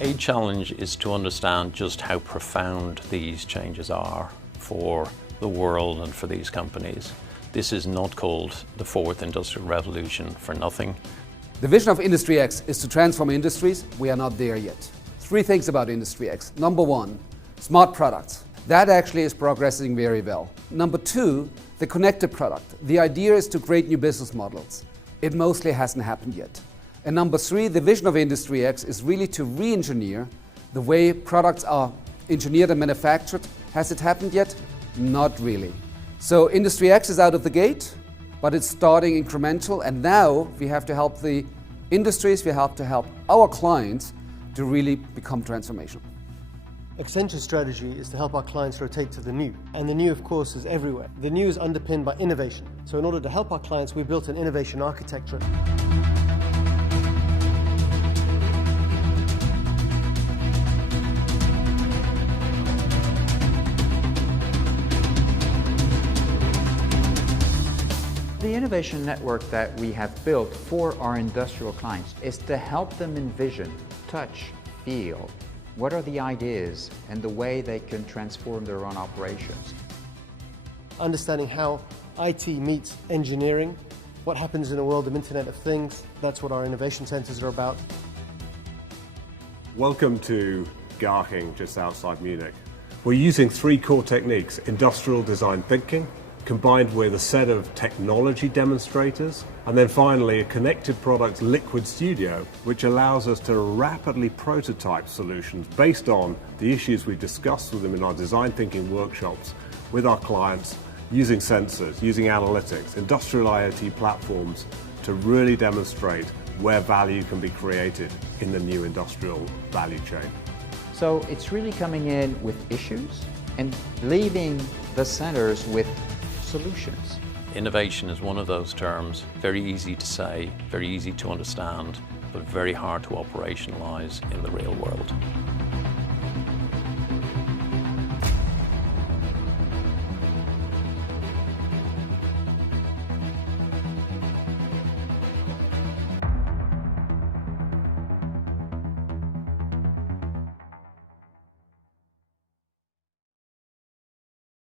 A challenge is to understand just how profound these changes are for the world and for these companies. This is not called the fourth industrial revolution for nothing. The vision of Industry X is to transform industries. We are not there yet. 3 things about Industry X. Number 1, smart products. That actually is progressing very well. Number 2, the connected product. The idea is to create new business models. It mostly hasn't happened yet. And number 3, the vision of Industry X is really to re-engineer the way products are engineered and manufactured. Has it happened yet? Not really. So Industry X is out of the gate, but it's starting incremental, and now we have to help the industries, we have to help our clients to really become transformational. Accenture's strategy is to help our clients rotate to the new. And the new, of course, is everywhere. The new is underpinned by innovation. So in order to help our clients, we built an innovation architecture. The innovation network that we have built for our industrial clients is to help them envision, touch, feel, what are the ideas and the way they can transform their own operations. Understanding how IT meets engineering, what happens in a world of Internet of Things, that's what our innovation centers are about. Welcome to Garching, just outside Munich. We're using 3 core techniques: industrial design thinking, combined with a set of technology demonstrators, and then finally a connected products liquid studio, which allows us to rapidly prototype solutions based on the issues we've discussed with them in our design thinking workshops with our clients, using sensors, using analytics, industrial IoT platforms to really demonstrate where value can be created in the new industrial value chain. So it's really coming in with issues and leaving the centers with solutions. Innovation is one of those terms, very easy to say, very easy to understand, but very hard to operationalize in the real world.